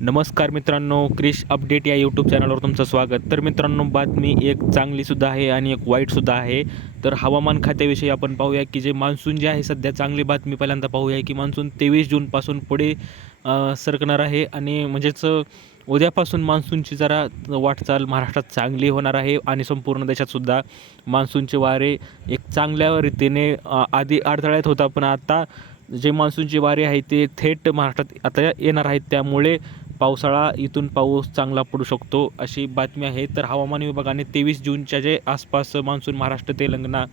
नमस्कार मित्रांनो, क्रिश अपडेट या यूट्यूब चॅनलवर तुमचं स्वागत. तर मित्रांनो, बातमी एक चांगलीसुद्धा आहे आणि एक वाईटसुद्धा आहे. तर हवामान खात्याविषयी आपण पाहूया की जे मान्सून जे आहे सध्या चांगली बातमी पहिल्यांदा पाहूया की मान्सून 23 जूनपासून पुढे सरकणार आहे आणि म्हणजेच उद्यापासून मान्सूनची जरा वाटचाल महाराष्ट्रात चांगली होणार आहे आणि संपूर्ण देशातसुद्धा मान्सूनचे वारे एक चांगल्या रीतीने आधी अडथळ्यात होता, पण आता जे मान्सूनचे वारे आहे ते थेट महाराष्ट्रात आता येणार आहेत. त्यामुळे पावसाळा इथून पाऊस चांगला पडू शकतो अशी बातमी आहे. तर हवामान विभागाने 23 जूनच्या जे आसपास मान्सून महाराष्ट्र, तेलंगणा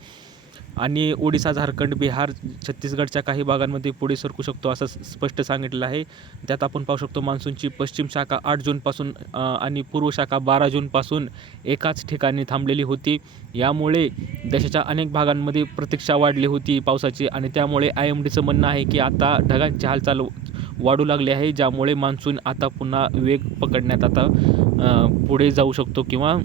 आणि ओडिसा, झारखंड, बिहार, छत्तीसगडच्या काही भागांमध्ये पुढे सरकू शकतो असं स्पष्ट सांगितलं आहे. त्यात आपण पाहू शकतो मान्सूनची पश्चिम शाखा 8 जूनपासून आणि पूर्व शाखा 12 जूनपासून एकाच ठिकाणी थांबलेली होती. यामुळे देशाच्या अनेक भागांमध्ये प्रतीक्षा वाढली होती पावसाची आणि त्यामुळे IMDचं म्हणणं आहे की आता ढगांची हालचाल वाढू लागली आहे, ज्यामुळे मान्सून आता पुन्हा वेग पकडण्यात आता पुढे जाऊ शकतो किंवा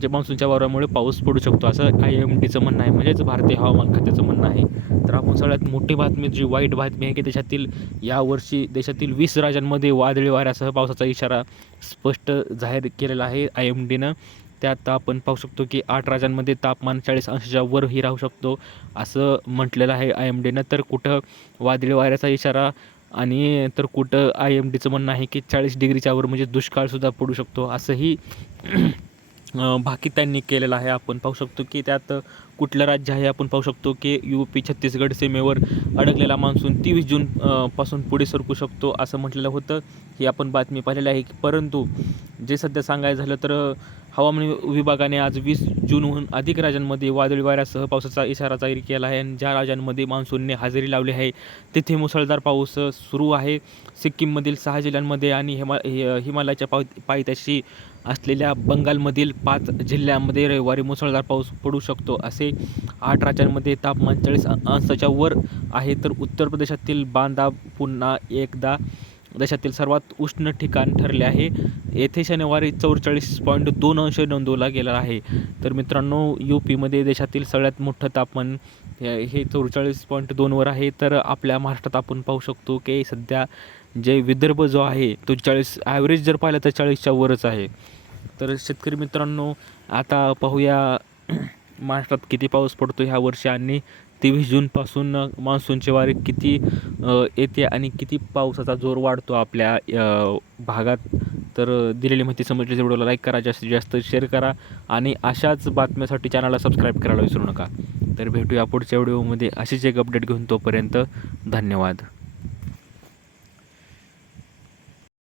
जे मान्सूनच्या वाऱ्यामुळे पाऊस पडू शकतो असं IMDचं म्हणणं आहे, म्हणजेच भारतीय हवामान खात्याचं म्हणणं आहे. तर आपण सगळ्यात मोठी बातमी, जी वाईट बातमी आहे की देशातील यावर्षी देशातील 20 राज्यांमध्ये वादळी वाऱ्यासह पावसाचा इशारा स्पष्ट जाहीर केलेला आहे IMDनं. त्यात आपण पाहू शकतो की 8 राज्यांमध्ये तापमान 40 अंशाच्या वरही राहू शकतो असं म्हटलेलं आहे IMDनं. तर कुठं वादळी वाऱ्याचा इशारा आणि तर कुठं IMDचं म्हणणं आहे की 40 डिग्रीच्या वर म्हणजे दुष्काळसुद्धा पडू शकतो असंही भाकीत त्यांनी केलेलं आहे. आपण पाहू शकतो की त्यात कुठलं राज्य आहे, आपण पाहू शकतो की UP छत्तीसगड सीमेवर अडकलेला मान्सून 23 जून पासून पुढे सरकू शकतो असं म्हटलेलं होतं. ही आपण बातमी पाहिलेली आहे. परंतु जे सध्या सांगायचं झालं तर हवामान विभागाने आज 20 जूनहून अधिक राज्यांमध्ये वादळी वाऱ्यासह पावसाचा इशारा जाहीर केला आहे आणि ज्या राज्यांमध्ये मान्सूनने हजेरी लावली आहे तिथे मुसळधार पाऊस सुरू आहे. सिक्कीममधील 6 जिल्ह्यांमध्ये आणि हिमालयाच्या पायथ्याशी असलेल्या बंगालमधील 5 जिल्ह्यांमध्ये रविवारी मुसळधार पाऊस पडू शकतो. असे 8 राज्यांमध्ये तापमान 40 अंशाच्या वर आहे. तर उत्तर प्रदेशातील बांदा पुन्हा एकदा देशातील सर्वात उष्ण ठिकाण ठरले आहे. येथे शनिवारी 44.2 अंश नोंदवला गेला आहे. तर मित्रांनो, UPमध्ये देशातील सगळ्यात मोठं तापमान हे 44.2 वर आहे. तर आपल्या महाराष्ट्रात आपण पाहू शकतो की सध्या जे विदर्भ जो आहे तो 40 ॲव्हरेज जर पाहिलं तर 40च्या वरच आहे. तर शेतकरी मित्रांनो, आता पाहूया महाराष्ट्रात किती पाऊस पडतो ह्या वर्षी आणि 23 जूनपासून मान्सूनचे वारे किती येते आणि किती पावसाचा जोर वाढतो आपल्या भागात. तर दिलेली माहिती समजली, व्हिडिओला लाईक करा, जास्तीत जास्त शेअर करा आणि अशाच बातम्यासाठी चॅनलला सबस्क्राईब करायला विसरू नका. तर भेटूया पुढच्या व्हिडिओमध्ये अशीच एक अपडेट घेऊन. तोपर्यंत धन्यवाद.